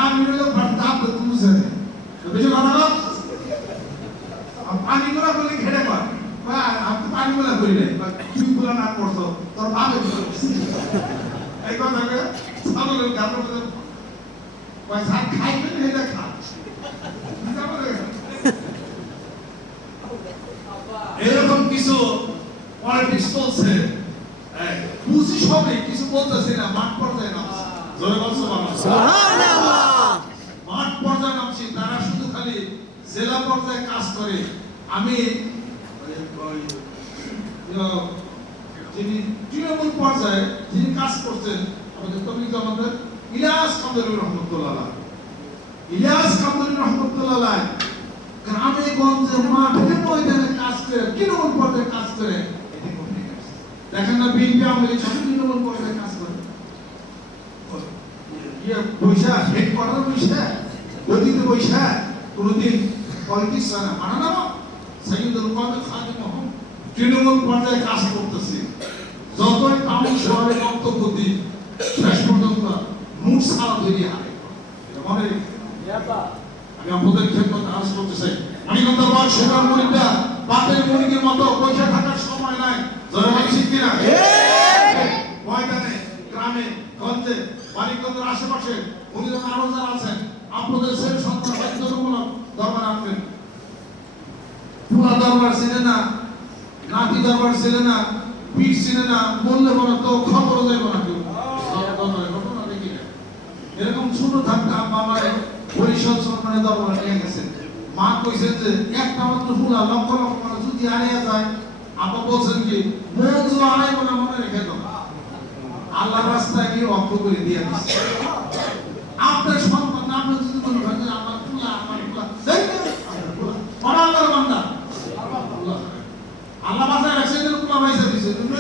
আমি হলো দাঁত তো বুঝে তো বেশি কথা না পানি গুলা বলে ঘেড়ে কর আপনি পানি গুলা করি নাই তুমি গুলা না করছো তোর ভালো এই কথা ছাগলের গাল পয়সা খাইবেন এটা খা এরকম কিছু পলিটিক্স চলছে, বুঝি সবে কিছু বলতেছে না, মাঠ পর্যায়ে নামছে, জোরে বলছো সুবহানাল্লাহ, মাঠ পর্যায়ে নামছি, তারা শুধু খালি জেলা পর্যায়ে কাজ করে। আমি যিনি তৃণমূল পর্যায়ে যিনি কাজ করছেন আমাদের তবলিগ আমাদের ইলিয়াস কামরুল রহমতুল্লাহ, ইলিয়াস কামরুল রহমতুল্লাহ গ্রামে গঞ্জে মাঠে ময়দানে কাজ করে তৃণমূল পর্যায়ে কাজ করে। দেখেন না বিএনপি আমাদের সব তৃণমূল পর্যায়ে কাজ করে, পয়সা হেড করার পয়সা গদিতে পয়সা কোনদিন পলিটিক্স না মানা না সাইয়্যিদুল কওমি খাদিম মোহাম্মদ তৃণমূল পর্যায়ে কাজ করতেছে। যতই টাউন শহরে বক্তব্য দিই শেষ পর্যন্ত মুখ ছাড়া ধরে হারে মনে আমি আপনাদের খেদমত আজ করতে চাই। মানিকগঞ্জ বাদ সোনার মনিটা বাপের মনিকের মতো পয়সা থাকার সময় নাই, জোরে বলছি কিনা? ময়দানে গ্রামে গঞ্জে মানিকগঞ্জের আশেপাশে উনিজন আরো যারা আছেন আপনাদের ছেলে সন্তান বাধ্যতামূলক দরবার আনবেন। পুরা দরবার ছিলেন না, নাতি দরবার ছিলেন না, পীর ছিলেন না, বললে বলো তো খবরও দেব না কেউ ঘটনা দেখি না। এরকম ছোট থাকতে আমার পরিষদ সরকারের দরবার নিয়ে গেছেন, মা কইছেন যে একটা মাত্র ফুলা লক্ষ লক্ষ মানুষ যদি হারিয়ে যায়, আপা বলছেন কি মঞ্জু আড়াই বলে মনে রেখে দাও, আল্লাহর রাস্তায় গিয়ে অক্ষ করে দিয়ে দিচ্ছে। আপনার সন্তান আপনি যদি মনে করেন আমার ফুলা আল্লাহর বান্দা আল্লাহ বাজায় রাখছেন ফুলা পয়সা দিচ্ছে, তুমি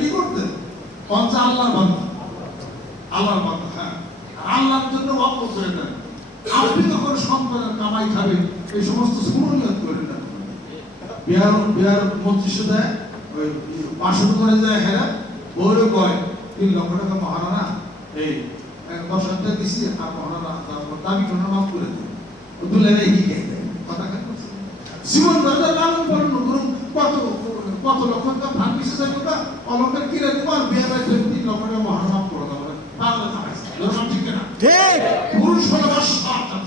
কি করতেন পঞ্চা আল্লাহর বান্দা, আল্লাহর বান্দা, হ্যাঁ আল্লাহর জন্য অক্ষ করে দেন। আপনি যখন সন্তানের কামাই খাবেন এই সমস্ত সুনিয়ত করে দেন। বিহার মন্ত্রিসভা দেয় ওই 500 করে যায় হেরা বউরে কয় 3 লক্ষ টাকা মহারানা এই 10 হাজার দিছি আর মহারানা দাবি কোনো মাফ করে দেন দুলে এই কি কথা কথা জীবন ধরে লালন পালন করুন। কত লক্ষ টাকা ভাগ দিছে যাই কথা অলঙ্কার কিরে তোমার বিয়ে বাড়িতে 3 লক্ষ টাকা মহারানা করে দাও পাগল খাইছে ধর্ম ঠিক না ঠিক পুরুষ হলো বাদশা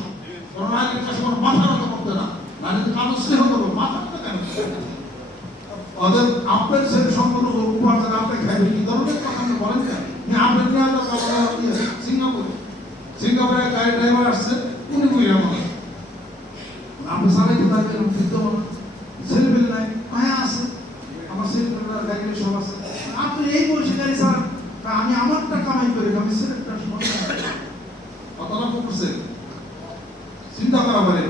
কোন নারীর কাছে কোনো মাথা নত করতে না, নারীর কানো স্নেহ করবো মাথা নত কেন ওদের আপনার ছেলে সম্পূর্ণ উপার্জন আপনি খাইবেন কি ধরনের কথা আপনি বলেন না। আপনার মেয়ে সিঙ্গাপুরে গাড়ি ড্রাইভার আসছে উনি বুঝে আমার আপনি চালাইতে পারবেন বিদ্যমান ছেলেপেলে নাই হ্যাঁ আছে আমার ছেলেপেলে গাড়ি সব আছে, আপনি এই বয়সে গাড়ি চালান আমি আমারটা কামাই করি আমি ছেলেটা করা পারে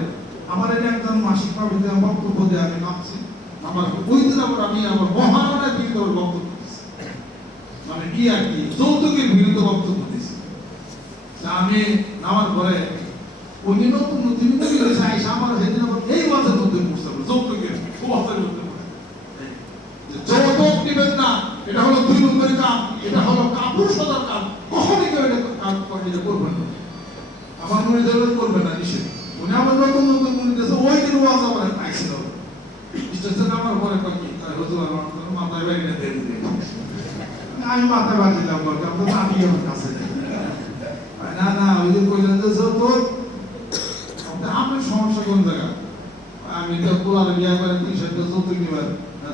আমার এটা একজন মাসিক ভাবে বক্তব্য দিয়ে আমি নামছি আমার ওই দিন আবার আমি আমার মহারণার বিরুদ্ধে বক্তব্য দিচ্ছি মানে কি আর কি যৌতুকের বিরুদ্ধে বক্তব্য দিচ্ছি আমি নামার পরে উনি নতুন নতুন আইসা আমার সেদিন আবার এই মাসের মধ্যে বুঝতে পারবো যৌতুকের মাসের মধ্যে যৌতুক দিবেন না এটা হলো 2 নম্বরের কাম এটা হলো কাপুর সদার কাম কখনই কেউ এটা কাম করবেন না আমার মনে দেবেন করবেন না নিষেধ উনি আমার নতুন নতুন মনে দিয়েছে ওই দিন ওয়াজ আমার পাইছিল স্টেশন আমার পরে কয়েকদিন হুজুর আমার মাথায় বাইরে দিয়ে দিলেন আমি মাথায় বাঁধিলাম বলতে আমি তো আমি আমার কাছে না না ওই যে কইলেন যে যৌতুক আমার সমস্যা কোন জায়গা আমি তো কোলারে বিয়া করে 300 যৌতুক নিবার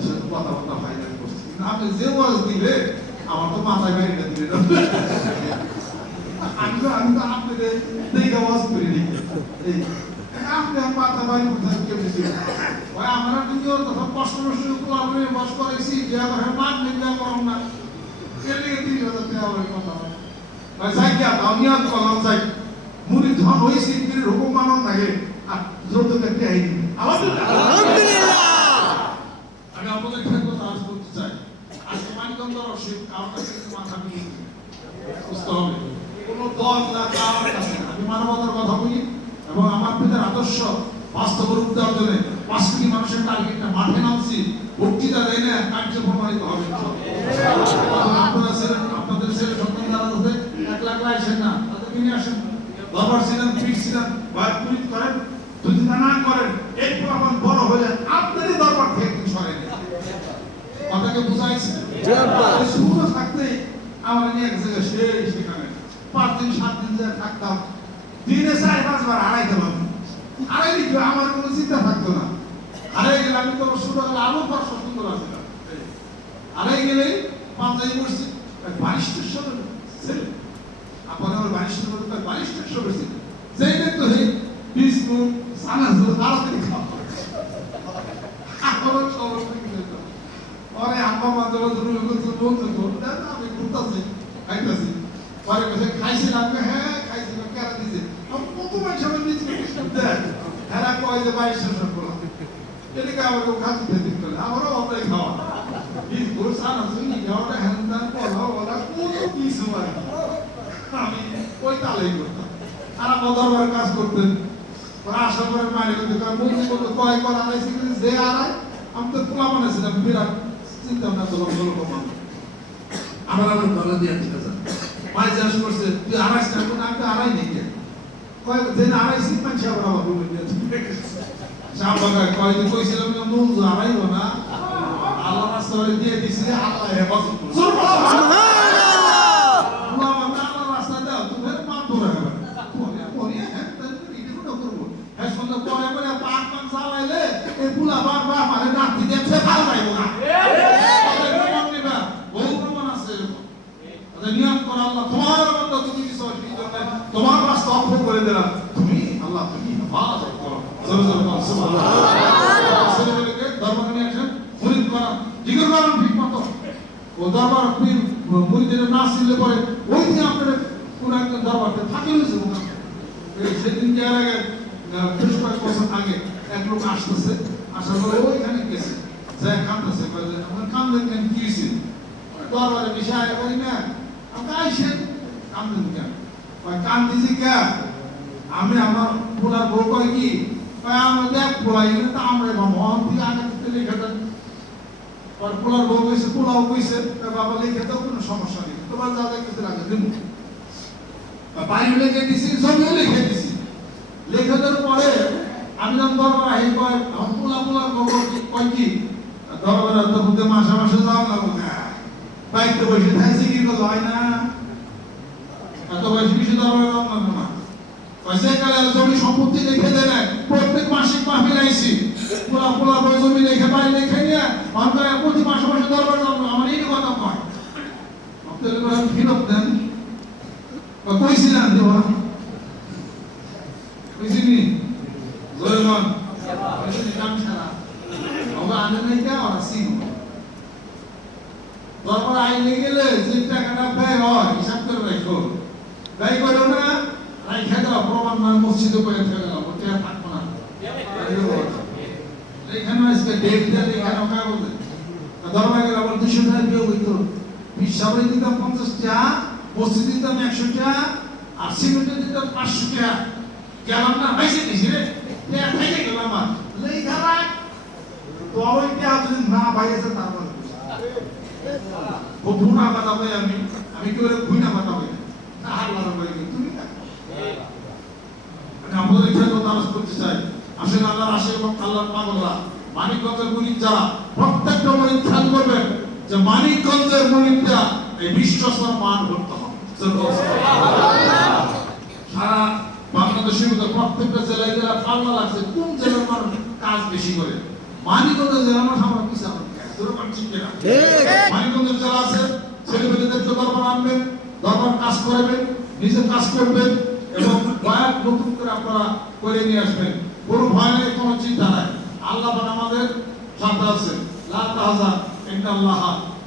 সাথে কথাবার্তা ফাইনাল করছি কিন্তু আপনি যে ওয়াজ দিলে আমার তো মাথায় বাইরে দিলে আমি তো আপনাদের দেখে ওয়াজ করে দিই এই আপনি মাথা বাইরে কোথায় কে দিছি ওই আমরা দুনিয়ার কথা কষ্ট কষ্ট কোলারে বাস করেছি বিয়া করে মান নিন্দা করব না এলে 3000 টাকা আমার কথা ভাই যাই কি আমি আর কলম চাই মুনি ধন হইছে কিন্তু হুকুম মানন থাকে আর যৌতুক একটা আইনি আলহামদুলিল্লাহ আমি আপনাদের একটা কথা আজ বলতে চাই আজকে মানিকগঞ্জ রশিদ কারণ কাছে মাথা নিয়ে বুঝতে হবে কোনো দল না কারণ কাছে আমি মানবতার কথা বলি এবং আমার পিতার আদর্শ বাস্তব রূপ দেওয়ার জন্য 5 কোটি মানুষের টার্গেটটা মাঠে নামছি বক্তৃতা দেয় না কার্য প্রমাণিত হবে আপনাদের ছেলে সন্তান যারা আছে 1 লাখ লাইছেন না তাদেরকে নিয়ে আসেন দরবার ছিলেন ফিট ছিলেন বাইরে পুলিশ করেন যদি না করেন এরপর আমার বড় হলে আপনারই দরবার থেকে সরেন কথাকে বুঝাইছে শুরু থাকতে আমার নিয়ে এক জায়গায় সেখানে 5 দিন 7 দিন যা থাকতাম দিনে 4-5 বার হারাইতে পারতাম হারাই দিত আমার কোনো চিন্তা থাকতো না হারাই গেলে আমি তো শুরু হলে আরো পর সুন্দর আছে হারাই গেলে পাঞ্জাবি পড়ছি বারিশের সঙ্গে ছেলে আপনার আমার বারিশের মধ্যে তার বারিশের সঙ্গে ছিল যেই দেখতো হে বিস্কুট সানাজ তাড়াতাড়ি খাওয়া আমার খবর থেকে যেত পরে আম্মা মাঝে মাঝে বলতো আমি ঘুরতেছি খাইতেছি পরে কাছে খাইছিলাম হ্যাঁ খাইছিলাম কেরা দিছে আমি কত মানুষ আমার নিজে বিস্কুট দেয় হ্যাঁ কয় যে বারিশের সঙ্গে বললাম এদিকে আমার কেউ খাতে দিক করে আমারও অতই খাওয়া বিস্কুট সানাজ খাওয়াটা হ্যান ত্যান পড়াও ওরা কত কিছু আমি ওই তালেই করতাম আর আমার দরবার কাজ করতেন ওরা আসার পরে মারি করতে বলতে বলতে কয় করা আনাইছি যে আড়াই আমি তো পোলা বানাইছিলাম বিরাট চিন্তা ভাবনা তো লোক আমার দলে দিয়ে ঠিক আছে মাই জিজ্ঞাসা করছে তুই আড়াইস না কোন আমি তো আড়াই নেই কয় যে আড়াইছি মানুষ আবার আমার রুমে দিয়ে শাহবাগায় কয় যে কইছিলাম না নুন আড়াইব না আল্লাহ রাস্তায় দিয়ে দিছি আল্লাহ হেফাজত করছে সুবহানাল্লাহ তোমার রাস্তা অফ করে দিলাম তুমি আল্লাহ তুমি হেফাজত করো সুবহানাল্লাহ দরবার নিয়ে আসেন মুরিদ করা জিকির করেন ঠিক মতো ও দরবার মুরিদের না আসলে পরে ওই দিন আপনাদের কোন একটা দরবারতে ফাঁকি হয়েছে সেদিন কি আর আগে বেশ কয়েক বছর আগে এক লোক আসতেছে আসার পরে ওইখানে গেছে যায় কাঁদতেছে আমার কান্দেন কেন কি হয়েছে দরবারে বিষয় ওই না আমি আইসেন কান্দেন কেন কান্দিছি কে আমি আমার পোলার বউ কয় কি আমার দেখ পোলাই তা আমরা মহন দিয়ে আগে লিখে দেন পোলার বউ কইছে পোলাও কইছে বাবা লিখে দাও কোনো সমস্যা নেই তোমার যা যা কিছু লাগে দিন বাড়ি লিখে দিছি জমিও লিখে দিছি লিখে দেওয়ার পরে আমি যখন দরবার আহি কয় আমার পোলার বউ কয় কি দরবার তো বুঝতে মাসে মাসে যাও না বাইকতে বসে থাকছে কি করলো হয় না এত বয়স বেশি দরবার যাও না পয়সা কালে জমি সম্পত্তি লিখে দেন প্রত্যেক মাসিক মাহফিল আইছি পোলা জমি লিখে বাড়ি লিখে নিয়ে অন্তরে প্রতি মাসে মাসে দরবার যাও আমার এই কথা কয় আপনাদের করে ফিরত দেন কইছিলেন দেব কইছিনি জয়মান কইছিনি কাম ছাড়া বাবা আনে নাই কে আর সিং দরবার আইলে গেলে যে টাকাটা ব্যয় হয় হিসাব করে রাখো ব্যয় করো না রাইখা দাও প্রমাণ মসজিদে করে ফেলে দাও ওটা এখানে আজকে ডেট দেন এখানে কাগজে ধর্মা গেলে আবার 200 টাকা বিয়োগ হইতো বিশাবরে দিতাম 50 টাকা মসজিদ দিতাম 100 টাকা আর সিমেন্টে দিতাম 500 টাকা গেলাম না পয়সা দিছি রে টাকা খাইতে গেলাম আর লই ধারা তো ওই টাকা যদি না বাইরেছে তারপর ও বুনা কথা বলে আমি কি করে বুনা কথা বলি না হাল্লা বলি তুমি না আমি আমাদের এখানে তো তারাস করতে চাই আসলে আল্লাহর আশে এবং আল্লাহর পাগলরা মানিকগঞ্জের মুরিদ যারা প্রত্যেকটা মুরিদ খেয়াল করবেন যে মানিকগঞ্জের মুরিদরা এই বিশ্বস্তর মান করতে হবে সারা বাংলাদেশের মধ্যে প্রত্যেকটা জেলায় জেলা পাল্লা লাগছে কোন জেলার মানুষ কাজ বেশি করে মানিকগঞ্জের জেলার মানুষ আমরা পিছিয়ে মানিকগঞ্জের জেলা আছে ছেলেমেয়েদেরকে দরবার আনবেন দরবার কাজ করবেন নিজে কাজ করবেন এবং বয়াত নতুন করে আপনারা করে নিয়ে আসবেন কোনো ভয় নেই কোনো চিন্তা নাই আল্লাহ পাক আমাদের সাথে আছেন লা তাহজান ইন্নাল্লাহ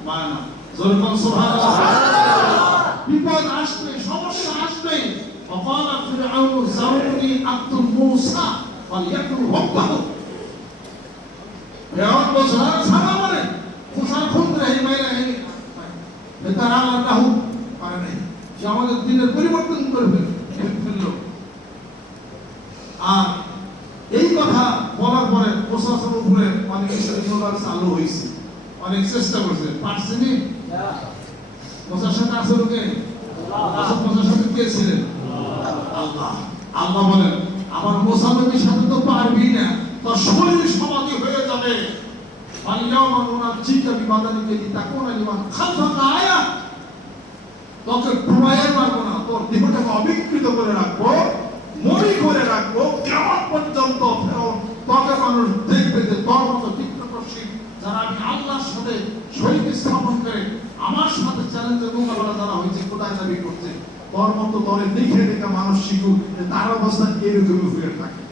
মা'ানা জোরে বল সুবহানাল্লাহ বিপদ আসবে সমস্যা আসবে وقال فرعون ذروني اقتل موسى وليقتل ربه ফেরাউন বলছে ছাড়া মানে মুসা খুন রে মাইরা এই তার আল্লাহ রাহু পারে নাই যে আমাদের দিনের পরিবর্তন করবে ফেললো আর এই কথা বলার পরে প্রশাসন উপরে অনেক ইসলাম চালু হয়েছে অনেক চেষ্টা করছে পারছেনি মুসার সাথে আসলে কে মুসার সাথে কে ছিলেন আল্লাহ আল্লাহ বলেন আমার মুসা নবীর সাথে তো পারবি না তোর শরীর সমাধি হয়ে যাবে আল্লাহু নুনাজ্জিকা বিবাদানিকা লিতাকুনা লিমান খালফাকা আয়া তোকে ডুবাইয়ে মারবো না তোর দেহটাকে অবিকৃত করে রাখবো মরি করে রাখবো কিয়ামত পর্যন্ত তোকে মানুষ দেখবে যে তোর মতো চিত্তকর্ষী যারা আমি আল্লাহর সাথে শরীর স্থাপন করে আমার সাথে চ্যালেঞ্জে মোকাবেলা যারা হয়েছে কোথায় দাবি করছে তোর মতো তোরে দেখে দেখে মানুষ শিখুক যে তার অবস্থা এরকমই হয়ে থাকে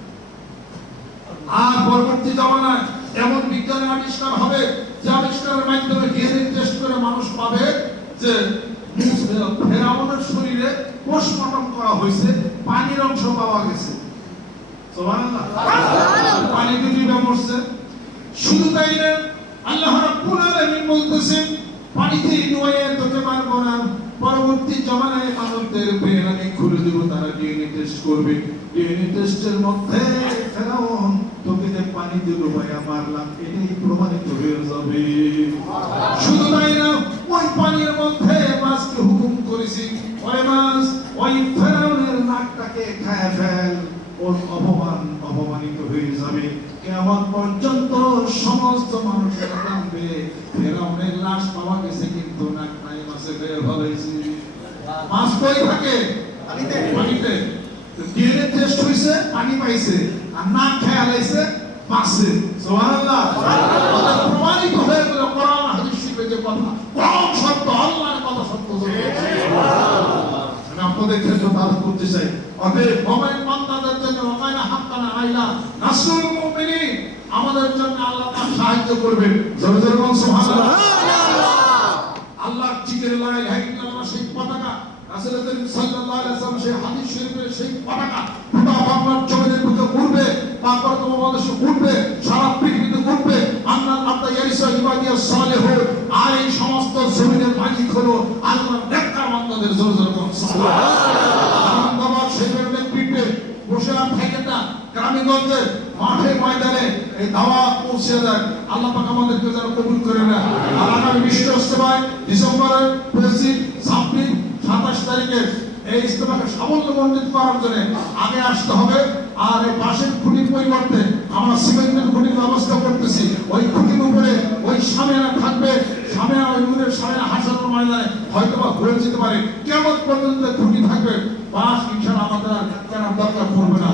আর পরবর্তী জামানায় এমন বিজ্ঞানের আবিষ্কার হবে যে আবিষ্কারের মাধ্যমে ডিএনএ টেস্ট করে মানুষ পাবে যে ফেরাউনের শরীরে পোস্টমর্টম করা হয়েছে পানির অংশ পাওয়া গেছে সুবহানাল্লাহ পানিতে ডুবে মরছে শুধু তাই না আল্লাহ রাব্বুল আলামিন বলতেছেন পানিতে ডুবাইয়ে তোকে মারবো না পরবর্তী জামানায় মানুষদের ব্রেন আমি খুলে দেব তারা ডিএনএ টেস্ট করবে ডিএনএ টেস্টের মধ্যে ফেরাউন তোকে যে পানিতে ডুবাইয়া মারলাম এটাই প্রমাণিত হয়ে যাবে শুধু তাই না ওই পানির মধ্যে মাছকে হুকুম করেছি ওই মাছ ওই ফেরাউনের নাকটাকে খায় ফেল ওর অপমানিত হয়ে যাবে কিয়ামত পর্যন্ত সমস্ত মানুষেরা জানবে ফেরাউনের লাশ পাওয়া গেছে কিন্তু নাক নাই মাছে খেয়ে ফেলেছে মাছ কই থাকে পানিতে ডিএনএ টেস্ট হইছে পানি পাইছে আর নাক খেয়ে আলাইছে মাছে সুবহানাল্লাহ প্রমাণিত হয়ে গেল কোরআন হাদিস শিখবে যে কথা কোন সত্য আল্লাহর কথা সত্য আমি আপনাদের ক্ষেত্রে তারক করতে চাই অতএব মোমেন বান্দাদের জন্য ওয়াকানা হাক্কানা আইলা নাসরুল মুমিনিন আমাদের জন্য আল্লাহ পাক সাহায্য করবেন জোরে জোরে বলুন সুবহানাল্লাহ আল্লাহর জিকির লা ইলাহা ইল্লাল্লাহ সেই পতাকা রাসূল সাল্লাল্লাহু আলাইহি ওয়াসাল্লাম সেই হাদিস শরীফের সেই পতাকা গোটা বাংলার জমিনের বুকে উড়বে তারপর তোমাদের উঠবে সারা পৃথিবীতে উঠবে আল্লাহ আল্লাহ ইয়ারিসা ইবাদিয়াস সালেহুন আর এই সমস্ত জমিনের মালিক হলো আল্লাহর নেককার বান্দাদের জোরে জোরে বলুন সুবহানাল্লাহ আনন্দবাদ শেখের নেতৃত্বে বসে আর থাকে না গ্রামীণগঞ্জে মাঠে ময়দানে এই দাওয়াত পৌঁছে দেন আল্লাহ পাক আমাদেরকে যেন কবুল করে নেন আর আগামী বিশ্ব ইজতেমায় ডিসেম্বরের 25 26 27 তারিখে এই ইজতেমাকে সাফল্যমণ্ডিত করার জন্য আগে আসতে হবে আর এই পাশের খুঁটির পরিবর্তে আমরা সিমেন্টের খুঁটির ব্যবস্থা করতেছি ওই খুঁটির উপরে ওই সামিয়ানা থাকবে সামিয়ানা ওই নূরের সামিয়ানা হাসানুর ময়দানে হয়তো বা ঘুরে যেতে পারে কিয়ামত পর্যন্ত খুঁটি থাকবে বাস ইনশাআল্লাহ আমাদের কেন দরকার পড়বে না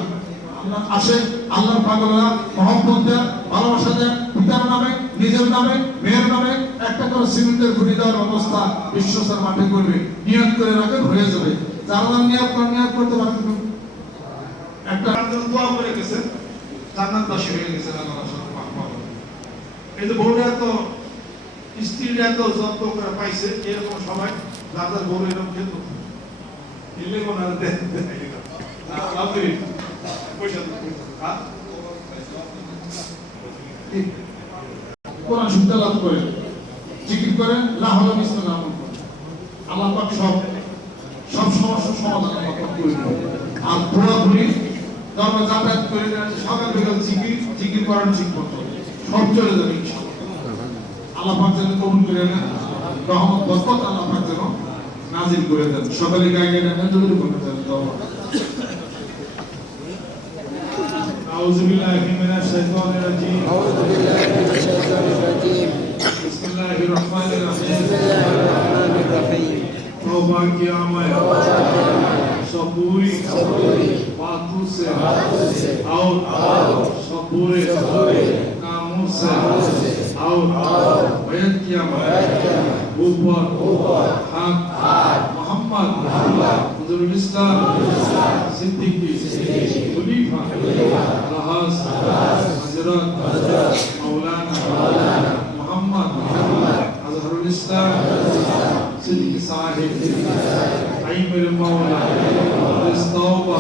আসে আল্লাহর পাগলরা মহব্বত দেন ভালোবাসা দেন পিতার নামে নিজের নামে মেয়ের নামে একটা করে সিমেন্টের খুঁটি দেওয়ার ব্যবস্থা বিশ্বস্তার মাঠে করবে নিয়ত করে রাখেন হয়ে যাবে যারা নিয়ত করতে পারবেন একটা দোয়া করে গেছেন জান্নাতবাসী হয়ে গেছেন আল্লাহর সাথে পাক এই যে বউরা তো স্ত্রীরা তো যত্ন করে পাইছে এরকম সবাই দাদার বউ এরকম খেত দিলে কোন আর দেন পয়সা হ্যাঁ কোরআন শিক্ষা লাভ করেন, জিকির করেন, লা হাওলা বিসমিল্লাহ আমল করেন। আল্লাহ পাক সব সমস্যার সমাধান আল্লাহ পাক করে দেবেন। আর পুরোপুরি দরবার যাতায়াত করে সকাল বিকাল জিকির করেন ঠিক মতো সব চলে যাবে ইনশাআল্লাহ। আল্লাহ পাক যেন কবুল করে নেন, রহমত বরকত আল্লাহ পাক যেন নাজিল করে দেন। সকালে গায়ে গায়ে নেন যদি বলতে চান দোয়া। আউযু বিল্লাহি মিনাশ শাইতানির রাজীম। আউযু বিল্লাহি মিনাশ শাইতানির রাজীম। বিসমিল্লাহির রহমানির রহিম। বিসমিল্লাহির রহমানির রহিম। तौबा किया मैं सबूरी बातों से और सबूरे कामों से और बैत किया मैं ऊपर हक मोहम्मद हुजूरुल इस्लाम सिद्दीकी खलीफा अलहास हजरत मौलाना मोहम्मद अजहरुल इस्लाम सिद्दीकी साहिब आइमर मौला इस तौबा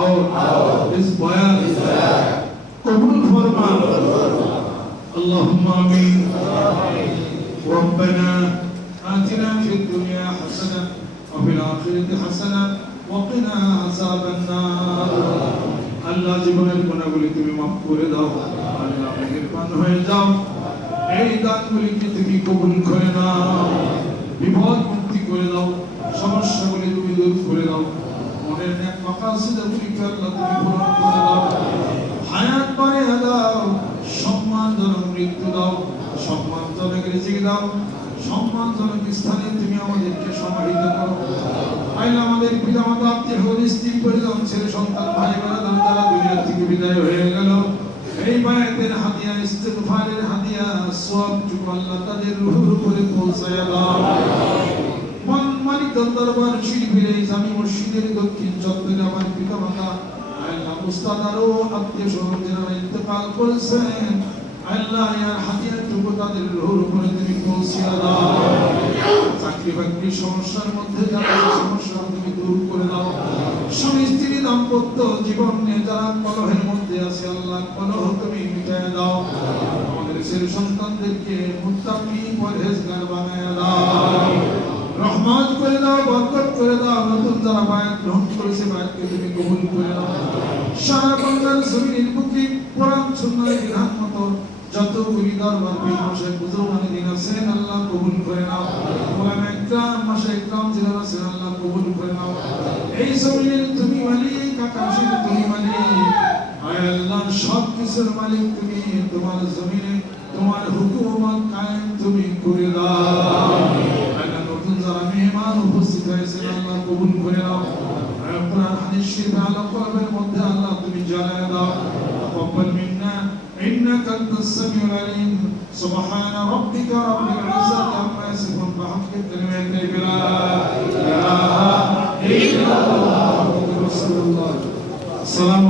और इस बयान कबूल फरमा। अल्लाहुम्मा आमीन। रब्बना आतिना फिद दुनिया हसना व फिल आखिरति हसना व किना अज़ाबन नार। আল্লাহ জীবনের গুনাহগুলি তুমি মাফ করে দাও, আল্লাহ মেহেরবান হয়ে যাও, এই দানগুলিকে তুমি কবুল করে নাও, বিপদ মুক্তি করে দাও, সমস্যাগুলি তুমি দূর করে দাও, মনের নেক মাকাসিদগুলিকে আল্লাহ তুমি পূরণ করে দাও, হায়াত বাড়িয়ে দাও, সম্মানজনক মৃত্যু দাও, সম্মানজনক রিজিক দাও, সম্মানজনক স্থানে তুমি আমাদেরকে সমাহিত করো। আল্লাহ আমাদের পিতামাতা আত্মীয় স্ত্রী পরিজন ছেলে সন্তান ভাই বোনেরা যারা দুনিয়া থেকে বিদায় হয়ে গেল, এই বায়াতের হাদিয়া ইস্তিগফারের হাদিয়া সওয়াবটুকু আল্লাহ তাদের রূহের উপরে পৌঁছায়া দাও। মালিক দরবার শরীফের এই জামি মসজিদের দক্ষিণ চত্বরে আমার পিতামাতা আল্লাহ উস্তাদ আরো আত্মীয় স্বজন যারা ইন্তেকাল করেছেন, আল্লাহ ইয়ার হাদিয়াটুকু তাদের রূহের উপরে তুমি পৌঁছায়া দাও। চাকরি বাকরির সমস্যার মধ্যে যারা সমস্যা তুমি দূর করে দাও। স্বামী স্ত্রী দাম্পত্য জীবন নিয়ে যারা কলহের মধ্যে আছে, আল্লাহ কলহ তুমি মিটায় দাও। আমাদের ছেলে সন্তানদেরকে মুত্তাকি পরহেজগার বানায় দাও, রহমত করে দাও, বরকত করে দাও। নতুন যারা বায়াত গ্রহণ করেছে বায়াতকে তুমি কবুল করে দাও। সারা বাংলার জমিনের বুকে কোরআন সুন্নাহর বিধান মতো যতগুলি দরবার পীর মাশায়েখ বুজুর্গান দিন আছেন আল্লাহ কবুল করে নাও। মাওলানা ইকরাম মাশায়েখ ইকরাম যারা আছেন আল্লাহ কবুল করে নাও। এই জমিনের তুমি মালিক, আকাশের তুমি মালিক, আয় আল্লাহ সব কিছুর মালিক তুমি। তোমার জমিনে তোমার হুকুমত কায়েম তুমি করে দাও। আল্লাহ নতুন যারা মেহমান উপস্থিত হয়েছেন আল্লাহ কবুল করে নাও। আয় কোরআন হাদিস শরীফ আলো কলবের মধ্যে আল্লাহ তুমি জ্বালায় দাও। তাকাব্বাল মিন্না إنك أنت السميع العليم. سبحان ربك رب العزة عما يصفون بحق كلمة لا إله إلا الله محمد رسول الله. السلام عليكم.